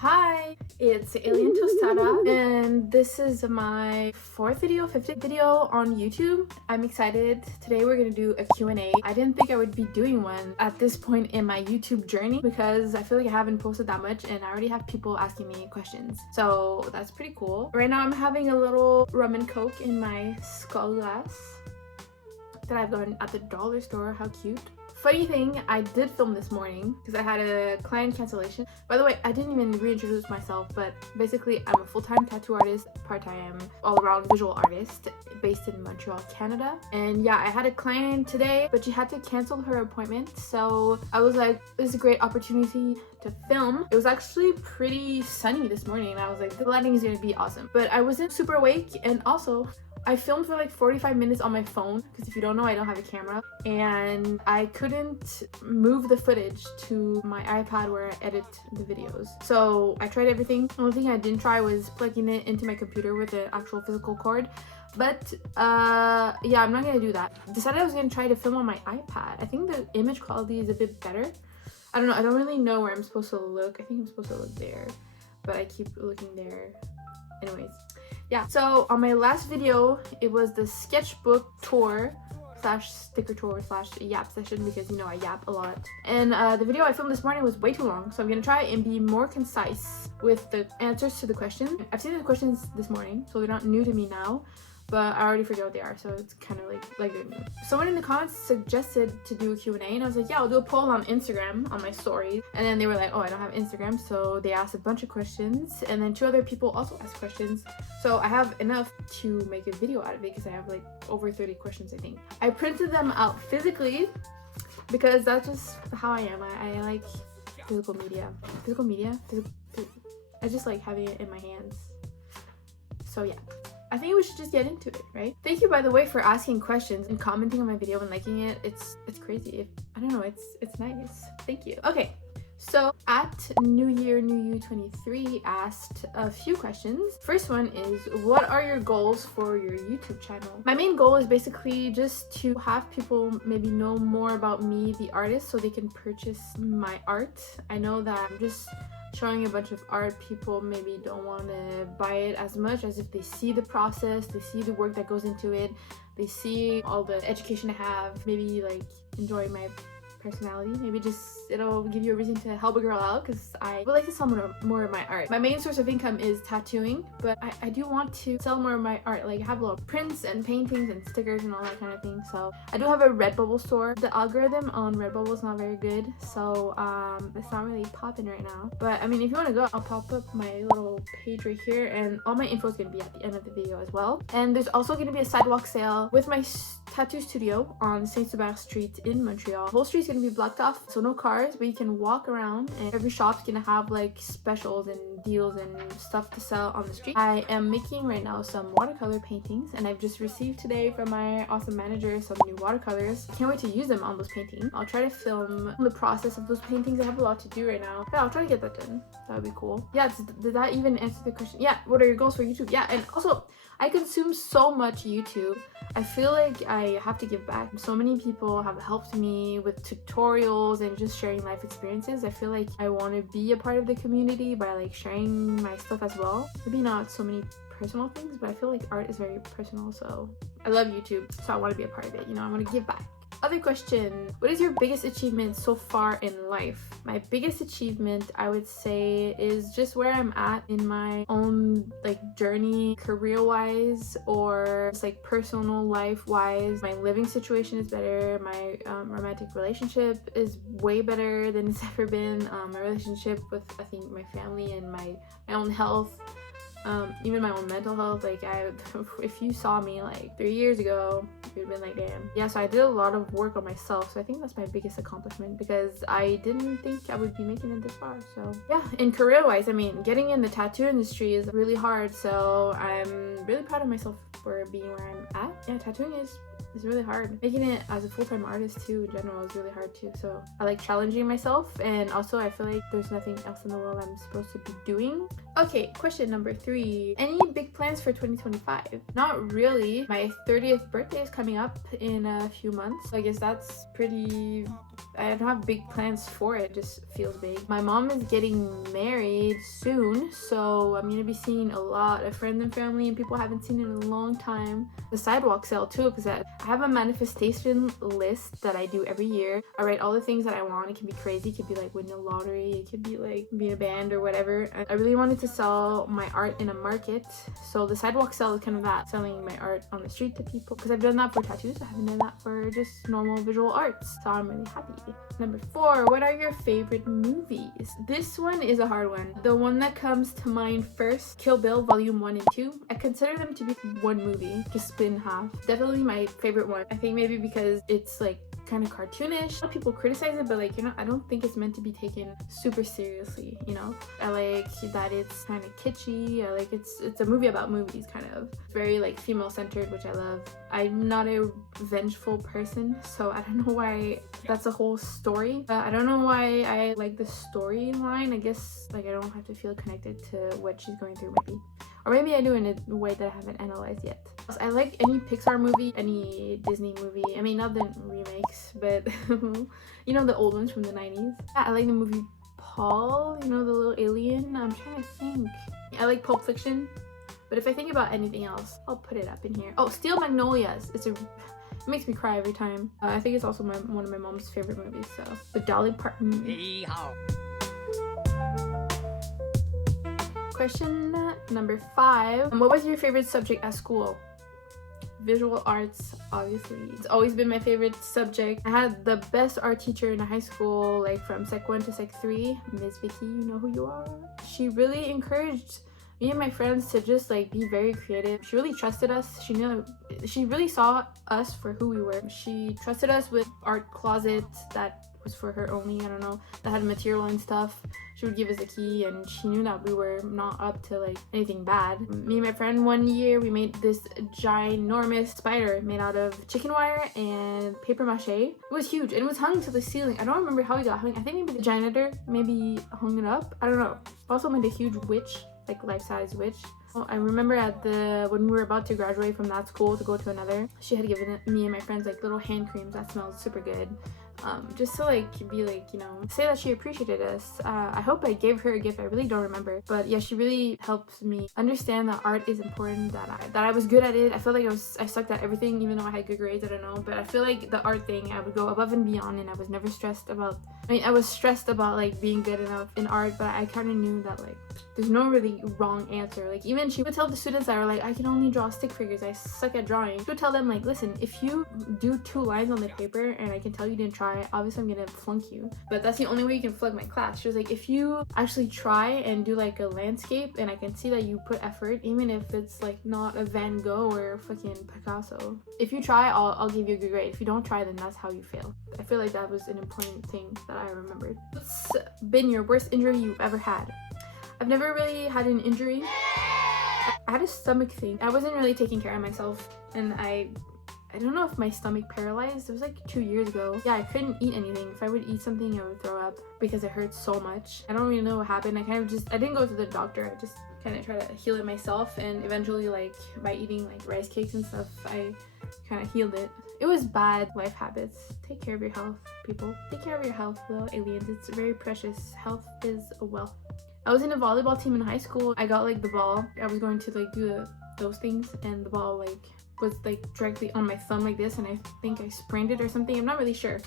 Hi, it's Alien Toastada, and this is my fifth video on YouTube. I'm excited. Today we're gonna do a Q&A. I didn't think I would be doing one at this point in my YouTube journey because I feel like I haven't posted that much and I already have people asking me questions. So that's pretty cool. Right now I'm having a little rum and coke in my skull glass that I've gotten at the dollar store. How cute. Funny thing, I did film this morning because I had a client cancellation. By the way, I didn't even reintroduce myself, but basically I'm a full-time tattoo artist, part-time all-around visual artist based in Montreal, Canada. And yeah, I had a client today, but she had to cancel her appointment. So I was like, this is a great opportunity to film. It was actually pretty sunny this morning and I was like, the lighting is gonna be awesome. But I wasn't super awake, and also I filmed for like 45 minutes on my phone because if you don't know, I don't have a camera, and I couldn't move the footage to my iPad where I edit the videos. So I tried everything. The only thing I didn't try was plugging it into my computer with an actual physical cord. But yeah, I'm not gonna do that. Decided I was gonna try to film on my iPad. I think the image quality is a bit better. I don't know, I don't really know where I'm supposed to look. I think I'm supposed to look there, but I keep looking there. Anyways, yeah, so on my last video it was the sketchbook tour slash sticker tour slash yap session because you know I yap a lot, and the video I filmed this morning was way too long, so I'm gonna try and be more concise with the answers to the questions. I've seen the questions this morning, so they're not new to me now, but I already forget what they are, so it's kind of like they're new. Someone in the comments suggested to do a Q&A, and I was like, yeah, I'll do a poll on Instagram on my stories. And then they were like, oh, I don't have Instagram, so they asked a bunch of questions, and then 2 other people also asked questions. So I have enough to make a video out of it because I have like over 30 questions, I think. I printed them out physically because that's just how I am. I like physical media. I just like having it in my hands. So yeah, I think we should just get into it, right? Thank you, by the way, for asking questions and commenting on my video and liking it. It's crazy. I don't know, it's nice. Thank you. Okay, so at New Year New You 23 asked a few questions. First one is, what are your goals for your YouTube channel? My main goal is basically just to have people maybe know more about me, the artist, so they can purchase my art. I know that I'm just showing a bunch of art, people maybe don't want to buy it as much as if they see the process, they see the work that goes into it, they see all the education I have, maybe like enjoy my personality. Maybe just it'll give you a reason to help a girl out because I would like to sell more of my art. My main source of income is tattooing, but I do want to sell more of my art. Like I have a lot of prints and paintings and stickers and all that kind of thing. So I do have a Redbubble store. The algorithm on Redbubble is not very good, so it's not really popping right now. But I mean, if you want to go, I'll pop up my little page right here, and all my info is going to be at the end of the video as well. And there's also going to be a sidewalk sale with my tattoo studio on St-Hubert Street in Montreal. The whole street's gonna be blocked off, so no cars, but you can walk around, and every shop's gonna have like specials and deals and stuff to sell on the street. I am making right now some watercolor paintings, and I've just received today from my awesome manager some new watercolors. Can't wait to use them on those paintings. I'll try to film the process of those paintings. I have a lot to do right now, but I'll try to get that done. That would be cool. Yeah, did that even answer the question? Yeah, what are your goals for YouTube? Yeah, and also I consume so much YouTube. I feel like I have to give back. So many people have helped me with tutorials and just sharing life experiences. I feel like I want to be a part of the community by like sharing my stuff as well. Maybe not so many personal things, but I feel like art is very personal, so I love YouTube, so I want to be a part of it. You know, I want to give back. Other question, what is your biggest achievement so far in life? My biggest achievement, I would say, is just where I'm at in my own like journey, career-wise or just like personal life-wise. My living situation is better. My romantic relationship is way better than it's ever been. My relationship with, I think, my family and my own health, even my own mental health. Like if you saw me like 3 years ago, you'd been like, damn. Yeah, so I did a lot of work on myself, so I think that's my biggest accomplishment because I didn't think I would be making it this far. So yeah, and career-wise, I mean, getting in the tattoo industry is really hard, so I'm really proud of myself for being where I'm at. Yeah, tattooing is It's really hard. Making it as a full-time artist too in general is really hard too. So I like challenging myself, and also I feel like there's nothing else in the world I'm supposed to be doing. Okay, question number 3. Any big plans for 2025? Not really. My 30th birthday is coming up in a few months. So I guess that's pretty... I don't have big plans for it. It just feels big. My mom is getting married soon, so I'm gonna be seeing a lot of friends and family and people I haven't seen in a long time. The Sidewalk sale too, because I have a manifestation list that I do every year. I write all the things that I want. It can be crazy. It could be like winning a lottery. It could be like being a band or whatever. I really wanted to sell my art in a market, so the Sidewalk sale is kind of that, selling my art on the street to people, because I've done that for tattoos. I haven't done that for just normal visual arts, so I'm really happy. Number 4, what are your favorite movies? This one is a hard one. The one that comes to mind first, Kill Bill Volume 1 and 2. I consider them to be one movie, just split in half. Definitely my favorite one. I think maybe because it's like kind of cartoonish. A lot of people criticize it, but like, you know, I don't think it's meant to be taken super seriously, you know? I like that it's kind of kitschy. I like it's a movie about movies, kind of. Very like female centered, which I love. I'm not a vengeful person, so I don't know why that's a whole story. I don't know why I like the storyline. I guess like I don't have to feel connected to what she's going through, maybe. Or maybe I do in a way that I haven't analyzed yet. I like any Pixar movie, any Disney movie. I mean, not the remakes, but you know, the old ones from the 90s. Yeah, I like the movie Paul, you know, the little alien. I'm trying to think. I like Pulp Fiction, but if I think about anything else, I'll put it up in here. Oh, Steel Magnolias. It makes me cry every time. I think it's also one of my mom's favorite movies, so. With Dolly Parton. Question number 5. What was your favorite subject at school? Visual arts, obviously. It's always been my favorite subject. I had the best art teacher in high school, like from Sec 1 to Sec 3. Miss Vicky, you know who you are. She really encouraged me and my friends to just like be very creative. She really trusted us. She really saw us for who we were. She trusted us with art closets that was for her only, I don't know, that had material and stuff. She would give us a key, and she knew that we were not up to like anything bad. Me and my friend one year, we made this ginormous spider made out of chicken wire and paper mache. It was huge and it was hung to the ceiling. I don't remember how it got hung. I think maybe the janitor maybe hung it up. I don't know. Also made a huge witch, like life-size witch. I remember when we were about to graduate from that school to go to another, she had given me and my friends like little hand creams that smelled super good. Just to like be like, you know, say that she appreciated us. I hope I gave her a gift. I really don't remember, but yeah, she really helped me understand that art is important, that I was good at it. I felt like I sucked at everything, even though I had good grades. I don't know, but I feel like the art thing, I would go above and beyond, and I was never stressed about, I was stressed about like being good enough in art, but I kind of knew that like there's no really wrong answer. Like even she would tell the students that were like, I can only draw stick figures, I suck at drawing. She would tell them like, listen, if you do 2 lines on the paper and I can tell you didn't try, obviously I'm gonna flunk you, but that's the only way you can flunk my class. She was like, if you actually try and do like a landscape and I can see that you put effort, even if it's like not a Van Gogh or fucking Picasso, if you try, I'll give you a good grade. If you don't try, then that's how you fail. I feel like that was an important thing that I remembered. What's been your worst injury you've ever had? I've never really had an injury. I had a stomach thing. I wasn't really taking care of myself, and I don't know if my stomach paralyzed. It was like 2 years ago. Yeah, I couldn't eat anything. If I would eat something, I would throw up because it hurt so much. I don't really know what happened. I didn't go to the doctor. I just kind of tried to heal it myself, and eventually like by eating like rice cakes and stuff, I kind of healed it. It was bad. Life habits. Take care of your health, people. Take care of your health, little aliens. It's very precious. Health is a wealth. I was in a volleyball team in high school. I got like the ball. I was going to like do those things, and the ball like was like directly on my thumb like this, and I think I sprained it or something. I'm not really sure,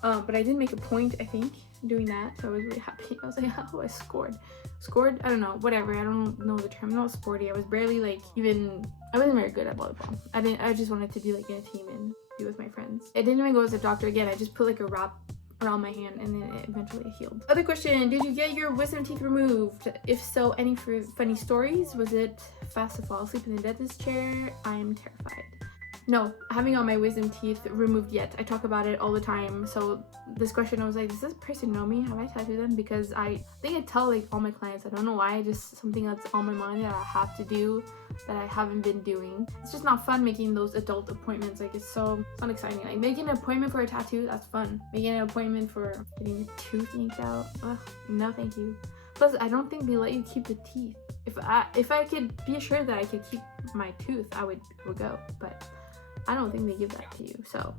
but I did make a point, I think, doing that, so I was really happy. I was like, oh, I scored. I don't know, whatever. I don't know the term. I'm not sporty. I was barely like I wasn't very good at volleyball. I just wanted to be like in a team and be with my friends. I didn't even go to the doctor again. I just put like a wrap around my hand, and then it eventually healed. Other question, did you get your wisdom teeth removed? If so, any funny stories? Was it fast to fall asleep in the dentist chair? I am terrified. No, I haven't got my wisdom teeth removed yet. I talk about it all the time. So this question, I was like, does this person know me? Have I tattooed them? Because I think I tell like all my clients, I don't know why, just something that's on my mind that I have to do that I haven't been doing. It's just not fun making those adult appointments. Like it's not exciting. Like making an appointment for a tattoo, that's fun. Making an appointment for getting your tooth yanked out, ugh, no thank you. Plus, I don't think they let you keep the teeth. If I could be assured that I could keep my tooth, I would go, but I don't think they give that to you. So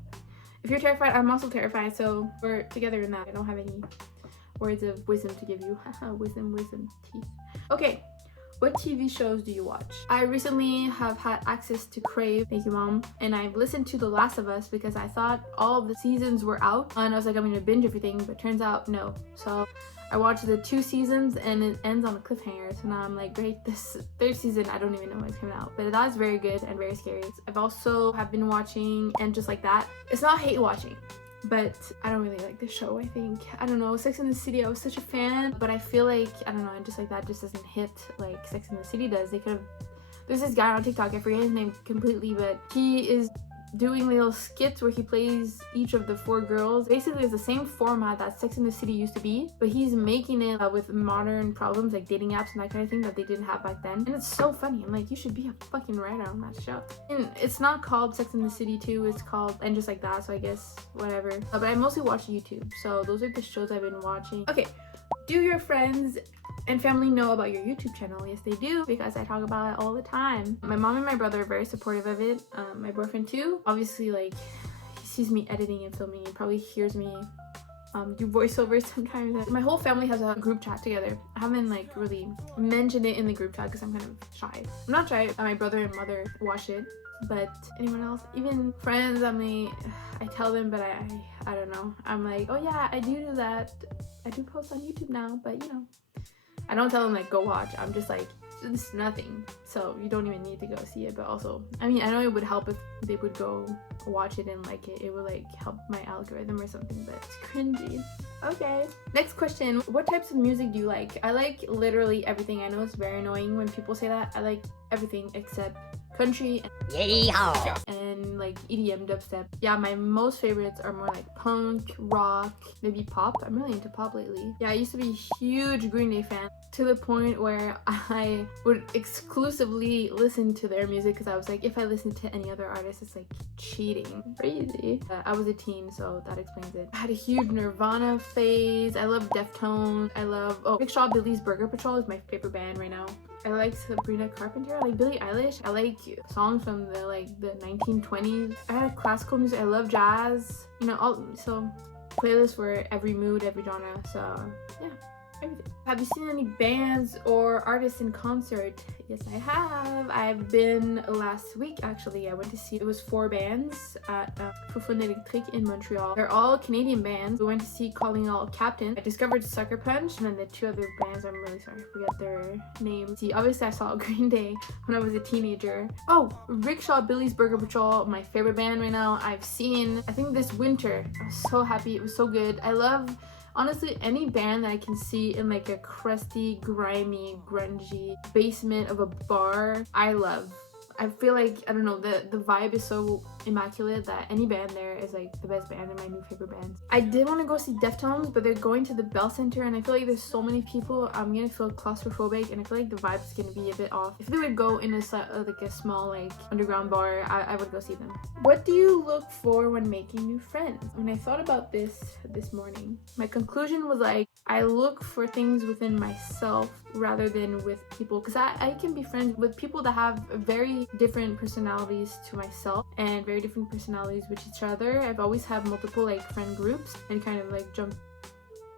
if you're terrified, I'm also terrified, so we're together in that. I don't have any words of wisdom to give you. wisdom teeth. Okay, what TV shows do you watch? I recently have had access to Crave, thank you mom, and I've listened to The Last of Us because I thought all of the seasons were out and I was like, I'm gonna binge everything, but turns out no. So I watched the 2 seasons and it ends on a cliffhanger, so now I'm like, great, this 3rd season, I don't even know when it's coming out, but that is very good and very scary. I've also have been watching And Just Like That. It's not hate watching, but I don't really like the show. I don't know, Sex and the City, I was such a fan, but I feel like, I don't know, And Just Like That just doesn't hit like Sex and the City does. They could have, there's this guy on TikTok, I forget his name completely, but he is doing little skits where he plays each of the 4 girls. Basically it's the same format that Sex and the City used to be, but he's making it with modern problems like dating apps and that kind of thing that they didn't have back then, and it's so funny. I'm like, you should be a fucking writer on that show. And it's not called Sex and the City 2, it's called And Just Like That, so I guess whatever. But I mostly watch YouTube, so those are the shows I've been watching. Okay, do your friends and family know about your YouTube channel? Yes, they do, because I talk about it all the time. My mom and my brother are very supportive of it. My boyfriend too. Obviously, like, he sees me editing and filming. He probably hears me do voiceovers sometimes. My whole family has a group chat together. I haven't like really mentioned it in the group chat because I'm kind of shy. I'm not shy. My brother and mother watch it, but anyone else, even friends, I mean, I tell them, but I don't know. I'm like, oh yeah, I do that. I do post on YouTube now, but you know, I don't tell them like go watch. I'm just like, it's nothing, so you don't even need to go see it. But also, I mean, I know it would help if they would go watch it and like it would like help my algorithm or something, but it's cringy. Okay, next question. What types of music do you like? I like literally everything. I know it's very annoying when people say that. I like everything except country and like EDM, dubstep. Yeah, my most favorites are more like punk, rock, maybe pop. I'm really into pop lately. Yeah, I used to be a huge Green Day fan to the point where I would exclusively listen to their music because I was like, if I listen to any other artist, it's like cheating. Crazy. I was a teen, so that explains it. I had a huge Nirvana phase. I love Deftones. I love Rickshaw Billy's Burger Patrol is my favorite band right now. I like Sabrina Carpenter. I like Billie Eilish. I like songs from the 1920s. I had classical music. I love jazz. You know, so playlists for every mood, every genre. So yeah, everything. Have you seen any bands or artists in concert? Yes, I have. I've been last week actually. I went to see, it was 4 bands at Fufun Electric in Montreal. They're all Canadian bands. We went to see Calling All Captain. I discovered Sucker Punch, and then the 2 other bands, I'm really sorry, I forget their names. See, obviously I saw Green Day when I was a teenager. Oh, Rickshaw Billy's Burger Patrol, my favorite band right now. I've seen, I think this winter. I was so happy. It was so good. I love, honestly, any band that I can see in like a crusty, grimy, grungy basement of a bar, I love. I feel like, I don't know, the vibe is so immaculate that any band there is like the best band and my new favorite bands. I did want to go see Deftones, but they're going to the Bell Center and I feel like there's so many people, I'm gonna feel claustrophobic and I feel like the vibe is gonna be a bit off. If they would go in a small like underground bar, I would go see them. What do you look for when making new friends? When I thought about this morning, my conclusion was like, I look for things within myself rather than with people, because I can be friends with people that have very different personalities to myself and very different personalities with each other. I've always had multiple like friend groups and kind of like jump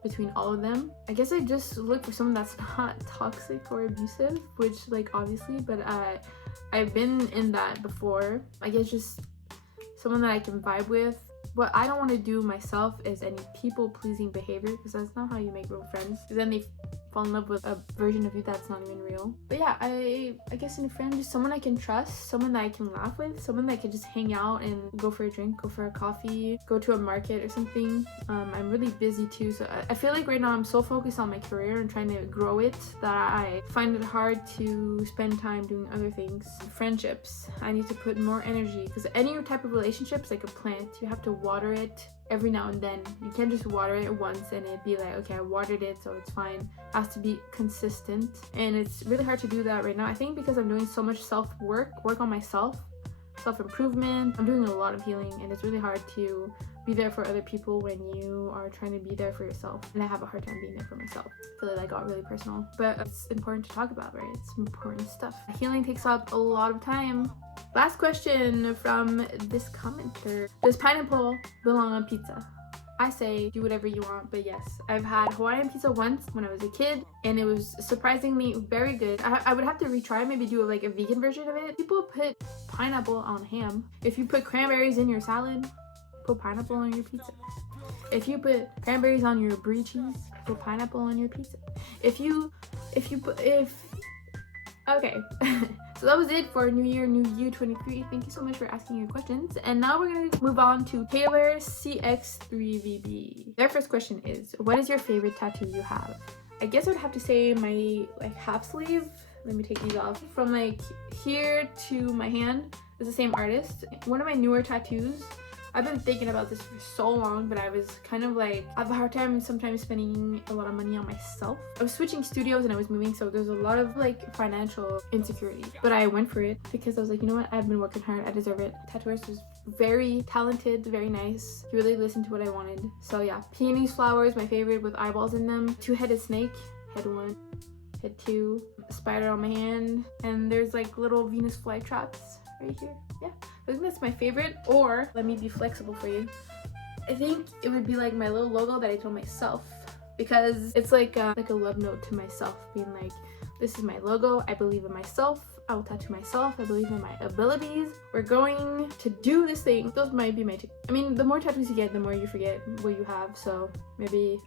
between all of them. I guess I just look for someone that's not toxic or abusive, which like obviously, but I've been in that before. I guess just someone that I can vibe with. What I don't want to do myself is any people-pleasing behavior, because that's not how you make real friends. Then they fall in love with a version of you that's not even real. But yeah, I guess in a friend, just someone I can trust, someone that I can laugh with, someone that I can just hang out and go for a drink, go for a coffee, go to a market or something. I'm really busy too, so I feel like right now I'm so focused on my career and trying to grow it that I find it hard to spend time doing other things. Friendships, I need to put more energy, because any type of relationship is like a plant. You have to water it every now and then. You can't just water it once and it'd be like, okay, I watered it so it's fine. It has to be consistent, and it's really hard to do that right now. I think because I'm doing so much work on myself, self-improvement. I'm doing a lot of healing, and it's really hard to be there for other people when you are trying to be there for yourself. And I have a hard time being there for myself. I feel like that got really personal, but it's important to talk about, right? It's important stuff. Healing takes up a lot of time. Last question from this commenter. Does pineapple belong on pizza? I say do whatever you want, but yes, I've had Hawaiian pizza once when I was a kid, and it was surprisingly very good. I would have to retry, maybe do like a vegan version of it. People put pineapple on ham. If you put cranberries in your salad, put pineapple on your pizza. If you put cranberries on your brie cheese, put pineapple on your pizza. Okay. So that was it for New Year, New You 23. Thank you so much for asking your questions. And now we're going to move on to Taylor CX3VB. Their first question is, what is your favorite tattoo you have? I guess I would have to say my half sleeve. Let me take these off. From here to my hand is the same artist. One of my newer tattoos, I've been thinking about this for so long, but I was kind of I have a hard time sometimes spending a lot of money on myself. I was switching studios and I was moving, so there's a lot of financial insecurity. But I went for it because I was like, you know what? I've been working hard. I deserve it. Tattooist was very talented, very nice. He really listened to what I wanted. So yeah, peonies flowers, my favorite, with eyeballs in them. Two-headed snake, head 1, head 2, a spider on my hand, and there's little Venus flytraps right here. Yeah, I think that's my favorite. Or let me be flexible for you. I think it would be my little logo that I told myself, because it's like a love note to myself, being this is my logo. I believe in myself. I will tattoo myself. I believe in my abilities. We're going to do this thing. Those might be my two. I mean, the more tattoos you get, the more you forget what you have. So maybe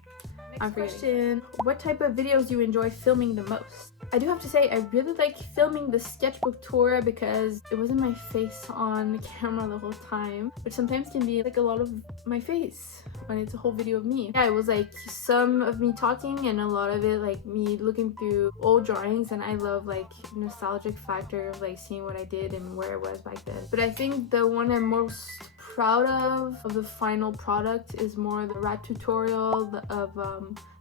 I'm forgetting. Question: what type of videos do you enjoy filming the most? I do have to say, I really like filming the sketchbook tour because it wasn't my face on camera the whole time, which sometimes can be a lot of my face when it's a whole video of me. Yeah, it was some of me talking and a lot of it me looking through old drawings, and I love nostalgic factor of seeing what I did and where I was back then. But I think the one I'm most proud of the final product is more the rat tutorial of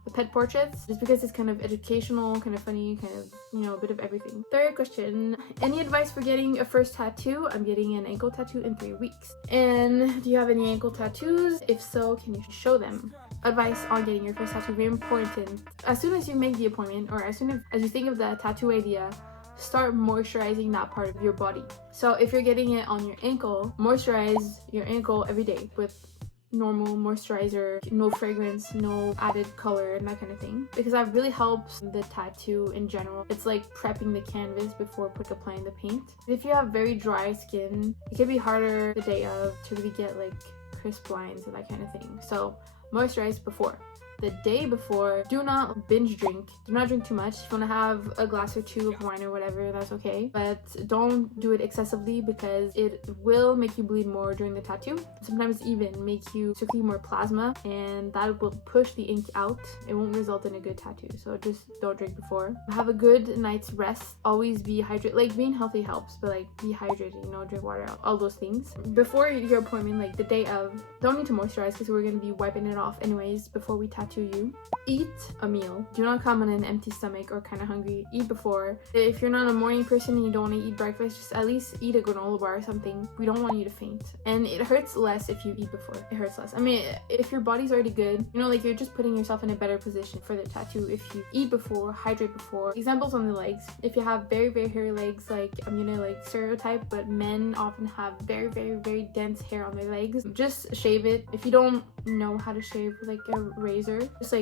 the pet portraits, just because it's kind of educational, kind of funny, kind of, a bit of everything. Third question: any advice for getting a first tattoo? I'm getting an ankle tattoo in 3 weeks. And do you have any ankle tattoos? If so, can you show them? Advice on getting your first tattoo, very important. As soon as you make the appointment, or as soon as you think of the tattoo idea, start moisturizing that part of your body. So if you're getting it on your ankle, moisturize your ankle every day with normal moisturizer, no fragrance, no added color, and that kind of thing, because that really helps the tattoo in general. It's like prepping the canvas before applying the paint. If you have very dry skin, it can be harder the day of to really get crisp lines and that kind of thing. So moisturize before. The day before, do not binge drink. Do not drink too much. If you want to have a glass or two of wine or whatever, that's okay. But don't do it excessively, because it will make you bleed more during the tattoo. Sometimes even make you secrete more plasma, and that will push the ink out. It won't result in a good tattoo. So just don't drink before. Have a good night's rest. Always be hydrated. Being healthy helps, but be hydrated, drink water, all those things. Before your appointment, the day of, don't need to moisturize because we're going to be wiping it off anyways before we tattoo you. Eat a meal. Do not come on an empty stomach or kind of hungry. Eat before. If you're not a morning person and you don't want to eat breakfast, just at least eat a granola bar or something. We don't want you to faint. And it hurts less if you eat before. It hurts less. I mean, if your body's already good, you're just putting yourself in a better position for the tattoo if you eat before, hydrate before. Examples on the legs. If you have very, very hairy legs, I'm gonna stereotype, but men often have very, very, very dense hair on their legs. Just shave it. If you don't know how to shave with a razor, just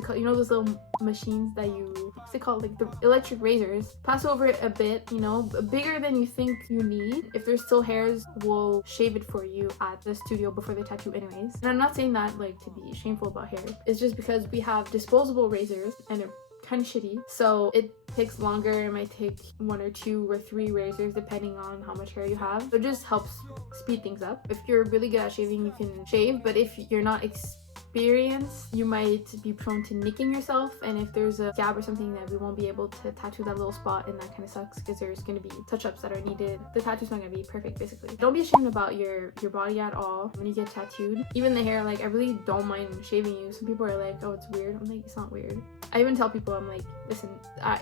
those little machines that you what's it called, like the electric razors. Pass over it a bit, you know, bigger than you think you need. If there's still hairs, we'll shave it for you at the studio before the tattoo anyways. And I'm not saying that like to be shameful about hair. It's just because we have disposable razors and they're kind of shitty, so it takes longer. It might take 1 or 2 or 3 razors depending on how much hair you have. So it just helps speed things up. If you're really good at shaving, you can shave, but if you're not experienced, you might be prone to nicking yourself, and if there's a scab or something, that we won't be able to tattoo that little spot, and that kind of sucks because there's going to be touch-ups that are needed. The tattoo's not going to be perfect basically. Don't be ashamed about your body at all when you get tattooed. Even the hair, like I really don't mind shaving you. Some people are like, oh, it's weird. I'm like, it's not weird. I even tell people, I'm like, listen,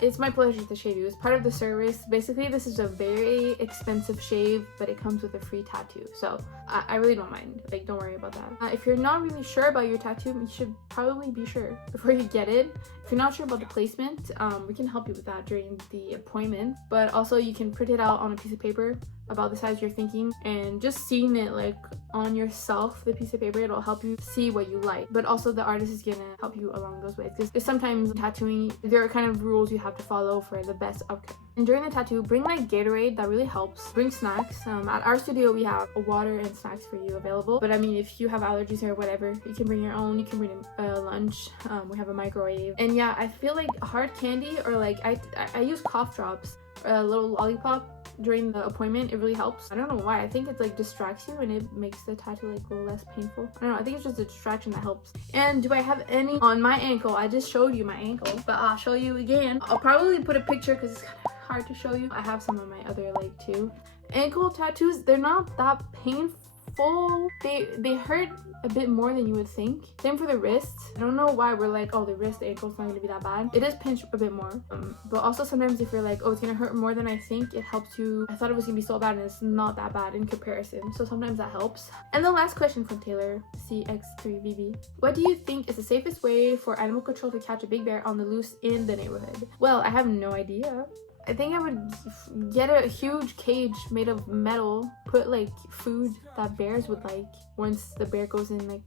it's my pleasure to shave you. It's part of the service. Basically, this is a very expensive shave, but it comes with a free tattoo. So I really don't mind. Like, don't worry about that. If you're not really sure about your tattoo, you should probably be sure before you get it. If you're not sure about the placement, we can help you with that during the appointment. But also, you can print it out on a piece of paper about the size you're thinking, and just seeing it like on yourself, the piece of paper, it'll help you see what you like. But also the artist is gonna help you along those ways, because sometimes tattooing, there are kind of rules you have to follow for the best outcome. And during the tattoo, bring like Gatorade, that really helps. Bring snacks. At our studio we have water and snacks for you available, but I mean, if you have allergies or whatever, you can bring your own. You can bring lunch. We have a microwave. And yeah, I feel like hard candy, or like I use cough drops, a little lollipop during the appointment. It really helps. I don't know why. I think it like distracts you and it makes the tattoo like less painful. I don't know. I think it's just a distraction that helps. And do I have any on my ankle? I just showed you my ankle, but I'll show you again. I'll probably put a picture because it's kind of hard to show you. I have some on my other leg too. Ankle tattoos, they're not that painful. They hurt a bit more than you would think. Same for the wrists. I don't know why we're like, oh, the wrist, the ankle's not going to be that bad. It is pinched a bit more. But also sometimes if you're like, oh, it's going to hurt more than I think, it helps you. I thought it was going to be so bad and it's not that bad in comparison. So sometimes that helps. And the last question from Taylor, CX3VB. What do you think is the safest way for animal control to catch a big bear on the loose in the neighborhood? Well, I have no idea. I think I would get a huge cage made of metal, put like food that bears would like. Once the bear goes in, like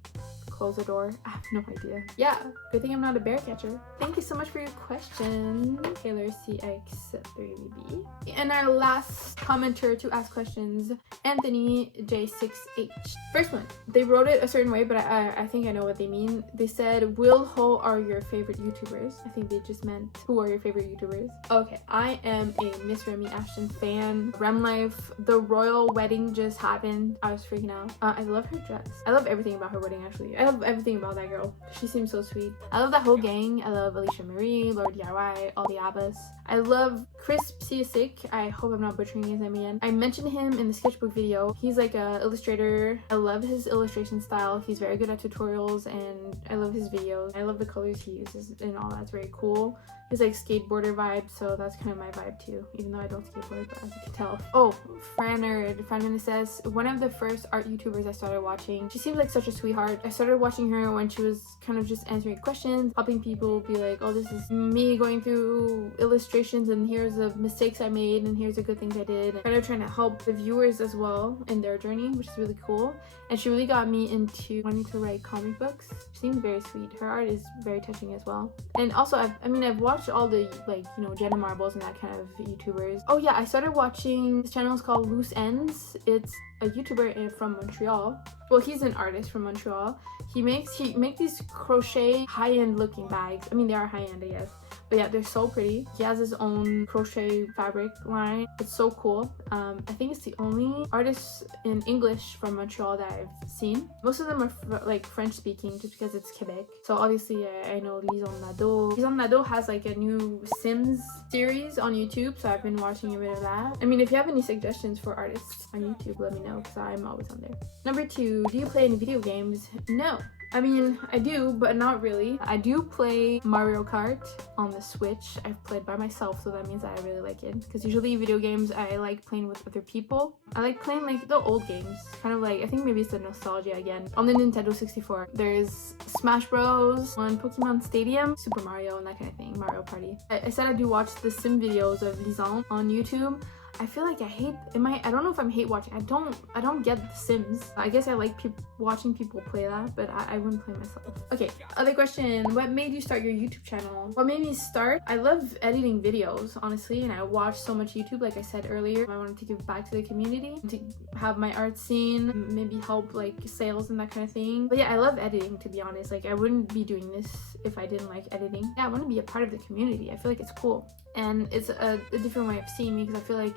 close the door. I have no idea. Yeah, good thing I'm not a bear catcher. Thank you so much for your question, Taylor CX3VB. And our last commenter to ask questions, Anthony J6H. First one, they wrote it a certain way, but I think I know what they mean. They said, Will Ho are your favorite YouTubers? I think they just meant, who are your favorite YouTubers? Okay, I am a Miss Remy Ashton fan. Rem Life, the royal wedding just happened. I was freaking out. I love her dress. I love everything about her wedding actually. I love everything about that girl. She seems so sweet. I love that whole gang. I love Alicia Marie, Lord DIY, all the Abbas. I love Chris Ciasic. I hope I'm not butchering his name again. I mentioned him in the sketchbook video. He's like a illustrator. I love his illustration style. He's very good at tutorials and I love his videos. I love the colors he uses and all that's very cool. He's like skateboarder vibe, so that's kind of my vibe too, even though I don't skateboard, but as you can tell. Oh, Fran says, one of the first art YouTubers I started watching. She seems like such a sweetheart. I started watching her when she was kind of just answering questions, helping people be like, oh, this is me going through illustrations and here's the mistakes I made and here's the good things I did. And kind of trying to help the viewers as well in their journey, which is really cool. And she really got me into wanting to write comic books. She seems very sweet. Her art is very touching as well. And also, I've watched all the like, you know, Jenna Marbles and that kind of YouTubers. Oh yeah, I started watching this channel. It's called Loose Ends. It's a YouTuber from Montreal. Well, he's an artist from Montreal. He makes these crochet high-end looking bags. I mean, they are high-end, I guess. But yeah, they're so pretty. He has his own crochet fabric line. It's so cool. I think it's the only artist in English from Montreal that I've seen. Most of them are like French speaking just because it's Quebec. So obviously I know Lison Nadeau. Lison Nadeau has like a new Sims series on YouTube, so I've been watching a bit of that. I mean, if you have any suggestions for artists on YouTube, let me know because I'm always on there. Number 2, do you play any video games? No. I mean, I do, but not really. I do play Mario Kart on the Switch. I've played by myself, so that means that I really like it. Because usually video games, I like playing with other people. I like playing like the old games. Kind of like, I think maybe it's the nostalgia again. On the Nintendo 64, there's Smash Bros, on Pokemon Stadium, Super Mario, and that kind of thing, Mario Party. I said I do watch the sim videos of Lison on YouTube. I feel like I don't know if I'm hate watching. I don't get The Sims. I guess I like watching people play that, but I wouldn't play myself. Okay, other question. What made you start your YouTube channel? What made me start? I love editing videos, honestly, and I watch so much YouTube, like I said earlier. I wanted to give back to the community, to have my art scene, maybe help like sales and that kind of thing. But yeah, I love editing, to be honest. Like I wouldn't be doing this if I didn't like editing. Yeah, I want to be a part of the community. I feel like it's cool. And it's a different way of seeing me, because I feel like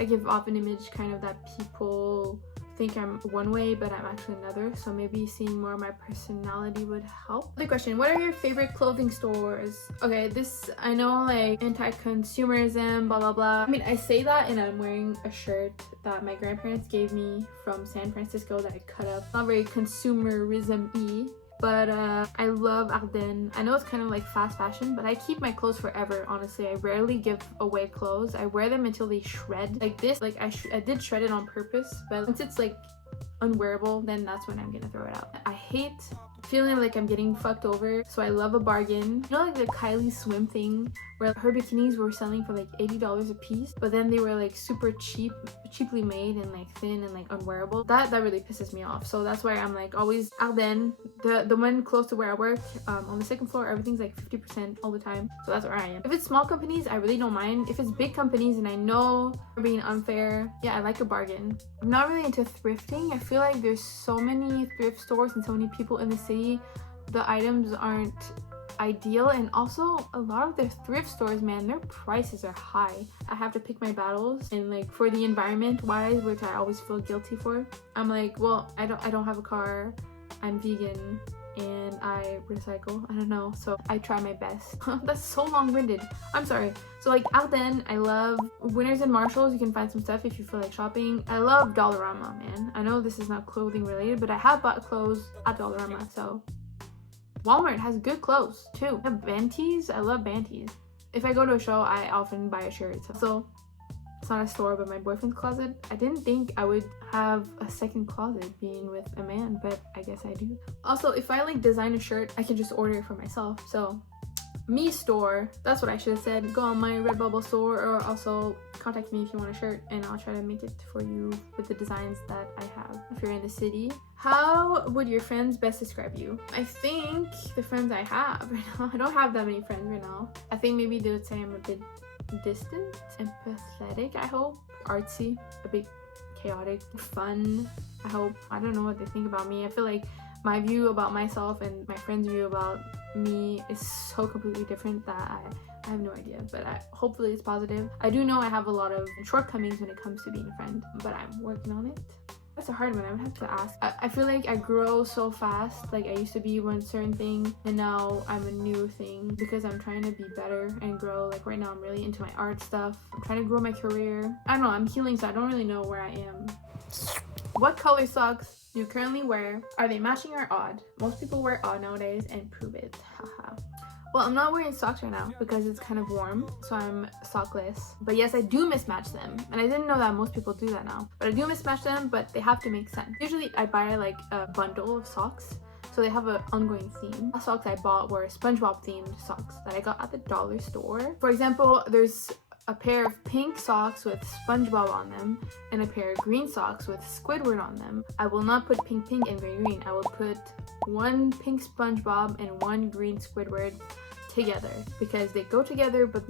I give off an image kind of that people think I'm one way but I'm actually another, so maybe seeing more of my personality would help. Other question, what are your favorite clothing stores? Okay, this, I know, like anti-consumerism, blah blah blah. I mean, I say that and I'm wearing a shirt that my grandparents gave me from San Francisco that I cut up. Not very consumerism-y, but I love Ardennes. I know it's kind of like fast fashion, but I keep my clothes forever, honestly. I rarely give away clothes. I wear them until they shred. Like this, like I did shred it on purpose, but once it's like unwearable, then that's when I'm gonna throw it out. I hate feeling like I'm getting fucked over, so I love a bargain. You know, like the Kylie swim thing where her bikinis were selling for like $80 a piece, but then they were like super cheaply made and like thin and like unwearable. That really pisses me off. So that's why I'm like always Ardennes, the one close to where I work. On the second floor, everything's like 50% all the time, so that's where I am. If it's small companies, I really don't mind. If it's big companies and I know they're being unfair, yeah, I like a bargain. I'm not really into thrifting. I feel like there's so many thrift stores and so many people in the city. The items aren't ideal, and also a lot of their thrift stores, man, their prices are high. I have to pick my battles, and like for the environment wise, which I always feel guilty for, I'm like, well, I don't have a car, I'm vegan, and I recycle. I don't know, so I try my best. That's so long-winded, I'm sorry. So like Ardennes, I love Winners and Marshalls. You can find some stuff if you feel like shopping. I love Dollarama, man. I know this is not clothing related, but I have bought clothes at Dollarama. So Walmart has good clothes too. I have Banties. I love Banties. If I go to a show, I often buy a shirt. So it's not a store, but my boyfriend's closet. I didn't think I would have a second closet being with a man, but I guess I do. Also, if I like design a shirt, I can just order it for myself. So Me Store, that's what I should have said. Go on my Redbubble store, or also contact me if you want a shirt and I'll try to make it for you with the designs that I have if you're in the city. How would your friends best describe you? I think the friends I have right now, I don't have that many friends right now. I think maybe they would say I'm a bit distant, empathetic, I hope, artsy, a bit chaotic, fun, I hope. I don't know what they think about me. I feel like my view about myself and my friend's view about me is so completely different that I have no idea, but hopefully it's positive. I do know I have a lot of shortcomings when it comes to being a friend, but I'm working on it. That's a hard one. I would have to ask. I feel like I grow so fast. Like I used to be one certain thing and now I'm a new thing because I'm trying to be better and grow. Like right now I'm really into my art stuff. I'm trying to grow my career. I don't know, I'm healing, so I don't really know where I am. What color socks do you currently wear? Are they matching or odd? Most people wear odd nowadays, and prove it. Haha. Well, I'm not wearing socks right now because it's kind of warm, so I'm sockless. But yes, I do mismatch them. And I didn't know that most people do that now. But I do mismatch them, but they have to make sense. Usually I buy like a bundle of socks, so they have an ongoing theme. The socks I bought were SpongeBob themed socks that I got at the dollar store. For example, there's a pair of pink socks with SpongeBob on them and a pair of green socks with Squidward on them. I will not put pink and green. I will put one pink SpongeBob and one green Squidward together because they go together, but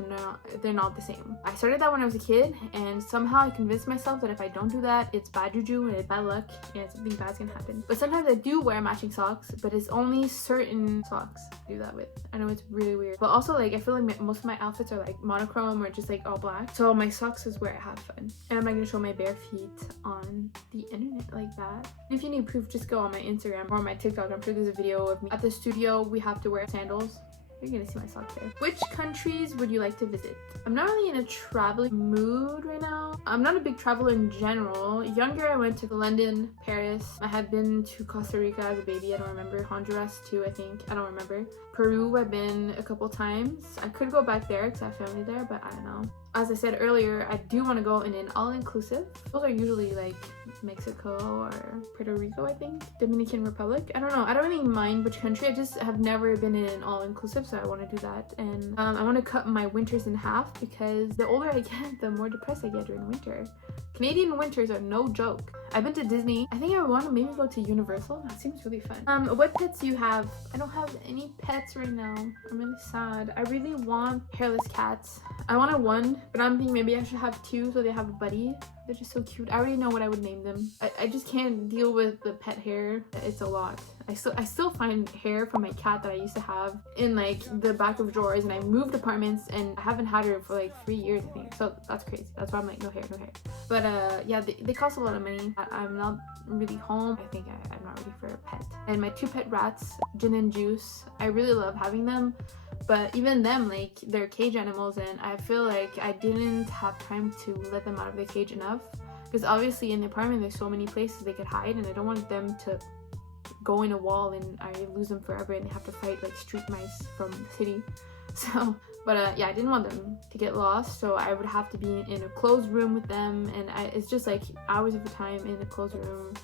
they're not the same. I started that when I was a kid, and somehow I convinced myself that if I don't do that, it's bad juju and it's bad luck and something bad's gonna happen. But sometimes I do wear matching socks, but it's only certain socks I do that with. I know it's really weird, but also like I feel like most of my outfits are like monochrome or just like all black, so my socks is where I have fun. And I'm not gonna show my bare feet on the internet like that. If you need proof, just go on my Instagram or my TikTok. I'm sure there's a video of me at the studio. We have to wear sandals. You're gonna see my socks there. Which countries would you like to visit? I'm not really in a traveling mood right now. I'm not a big traveler in general. Younger, I went to London, Paris. I had been to Costa Rica as a baby. I don't remember. Honduras too, I think. I don't remember. Peru, I've been a couple times. I could go back there because I have family there, but I don't know. As I said earlier, I do want to go in an all-inclusive. Those are usually like Mexico or Puerto Rico, I think. Dominican Republic. I don't know. I don't really mind which country. I just have never been in an all-inclusive, so I want to do that. And I want to cut my winters in half because the older I get, the more depressed I get during winter. Canadian winters are no joke. I've been to Disney. I think I want to maybe go to Universal. That seems really fun. What pets do you have? I don't have any pets right now. I'm really sad. I really want hairless cats. I want a one, but I'm thinking maybe I should have two so they have a buddy. They're just so cute. I already know what I would name them. I just can't deal with the pet hair. It's a lot. I still find hair from my cat that I used to have in like the back of drawers, and I moved apartments and I haven't had her for like 3 years, I think. So that's crazy. That's why I'm like, no hair, no hair. But yeah, they cost a lot of money. I'm not really home. I think I'm not ready for a pet. And my 2 pet rats, Gin and Juice, I really love having them. But even them, like, they're cage animals, and I feel like I didn't have time to let them out of the cage enough. Because obviously in the apartment there's so many places they could hide, and I don't want them to go in a wall and I lose them forever and they have to fight like street mice from the city. So, but yeah, I didn't want them to get lost, so I would have to be in a closed room with them, and it's just like hours of the time in a closed room,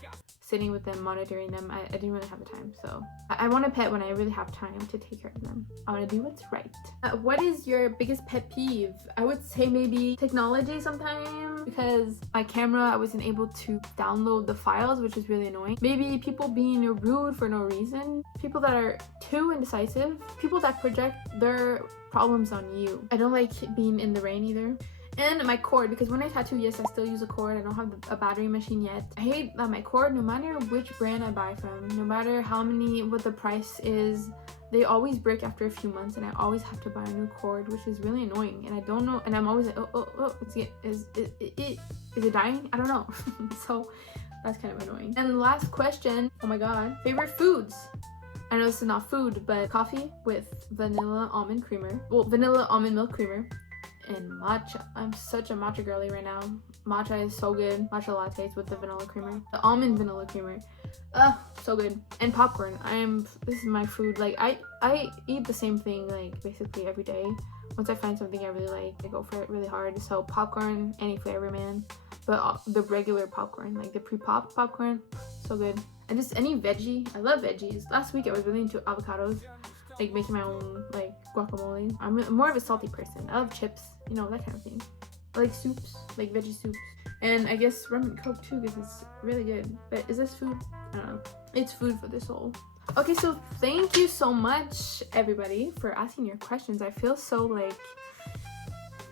sitting with them, monitoring them. I didn't really have the time, so I want a pet when I really have time to take care of them. I want to do what's right. What is your biggest pet peeve? I would say maybe technology sometimes, because my camera, I wasn't able to download the files, which is really annoying. Maybe people being rude for no reason, people that are too indecisive, people that project their problems on you. I don't like being in the rain either. And my cord, because when I tattoo, yes, I still use a cord. I don't have a battery machine yet. I hate that my cord, no matter which brand I buy from, no matter what the price is, they always break after a few months, and I always have to buy a new cord, which is really annoying. And I don't know, and I'm always like, is it dying? I don't know. So that's kind of annoying. And the last question, oh my god, favorite foods. I know this is not food, but coffee with vanilla almond creamer. Well, vanilla almond milk creamer. And matcha. I'm such a matcha girly right now. Matcha is so good. Matcha lattes with the vanilla creamer. The almond vanilla creamer. So good. And popcorn. This is my food. Like I eat the same thing like basically every day. Once I find something I really like, I go for it really hard. So popcorn, any flavor, man. But the regular popcorn, like the pre-popped popcorn, so good. And just any veggie. I love veggies. Last week I was really into avocados. Like making my own like guacamole. I'm more of a salty person. I love chips, you know, that kind of thing. I like soups, like veggie soups. And I guess rum and coke too, because it's really good. But is this food? I don't know. It's food for the soul. Okay, so thank you so much everybody for asking your questions. I feel so like,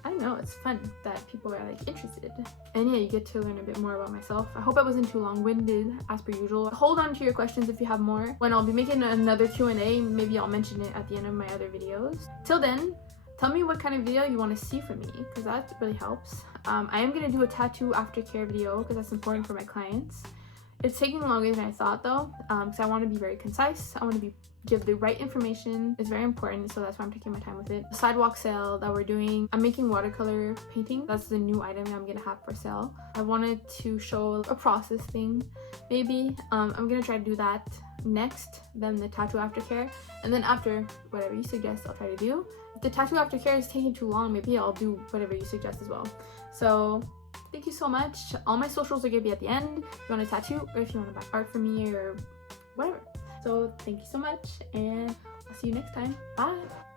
I don't know, it's fun that people are like interested. And yeah, you get to learn a bit more about myself. I hope I wasn't too long-winded as per usual. Hold on to your questions if you have more. When I'll be making another Q&A, maybe I'll mention it at the end of my other videos. Till then, tell me what kind of video you want to see from me, because that really helps. I am going to do a tattoo aftercare video because that's important for my clients. It's taking longer than I thought though, because I want to be very concise. I want to give the right information. It's very important, so that's why I'm taking my time with it. The sidewalk sale that we're doing, I'm making watercolor painting. That's the new item I'm gonna have for sale. I wanted to show a process thing, maybe. I'm gonna try to do that next, then the tattoo aftercare, and then after whatever you suggest, I'll try to do. If the tattoo aftercare is taking too long, maybe I'll do whatever you suggest as well. So thank you so much. All my socials are gonna be at the end if you want a tattoo or if you want to buy art from me or whatever. So thank you so much, and I'll see you next time. Bye.